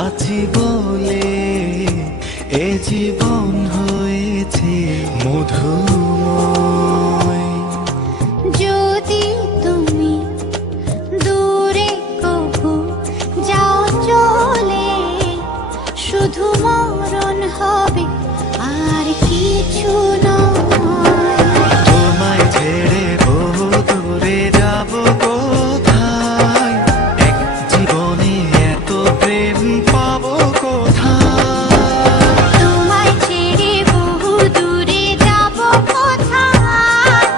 আছি বলে এ জীবন হয়েছে মধুময়। যদি তুমি দূরে কবু যাও চলে, শুধু মরণ হবে আর কিছু নয়। তোমায় ছেড়ে বহু দূরে যাব কোথায়, এক জীবনে এত প্রেম পাবো কোথায়। তোমায় ছেড়ে বহু দূরে যাব কোথায়,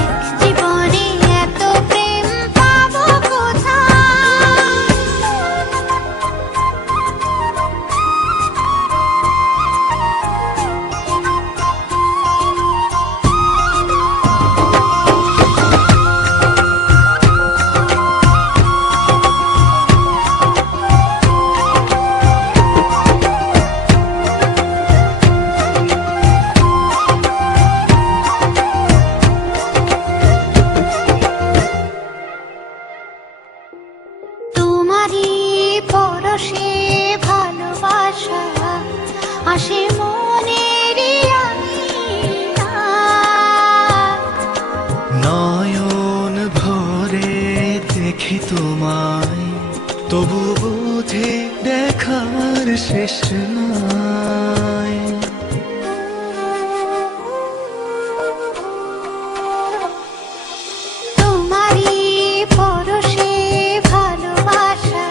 এক জীবনে এত প্রেম পাবো কোথায়। তোমারই পরশে ভালোবাসা আসে মনের নয়ন ভরে দেখি তোমায়, তবু বুঝে দেখার শেষ নাই। তোমারই পরশে ভালোবাসা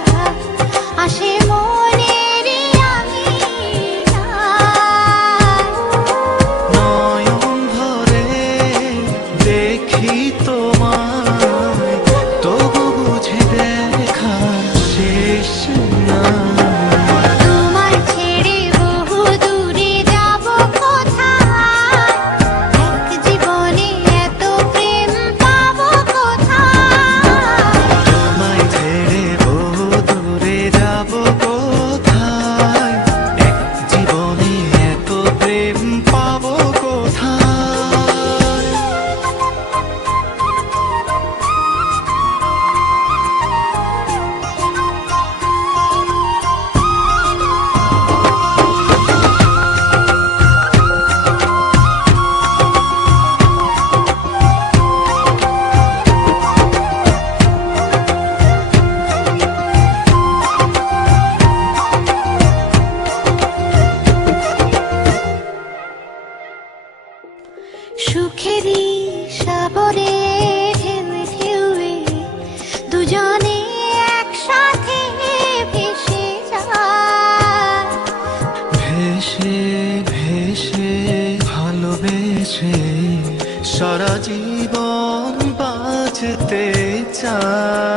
আসে মনের নয়ন ভরে দেখি তোমায়, তবু বুঝে দেখার শেষ নাই। তোমায় ছেড়ে বহু দূরে যাব কোথায়, এক জীবনে এত প্রেম পাবো কোথায়। তোমায় ছেড়ে বহু দূরে যাব কোথায়, এক জীবনে এত প্রেম পাবো কোথায়। সুখেরই সাগরে ঢেউ ঢেউয়ে দুজনে একসাথে ভেসে যায়। ভেসে ভেসে ভালোবেসে সারা জীবন বাঁচতে চাই।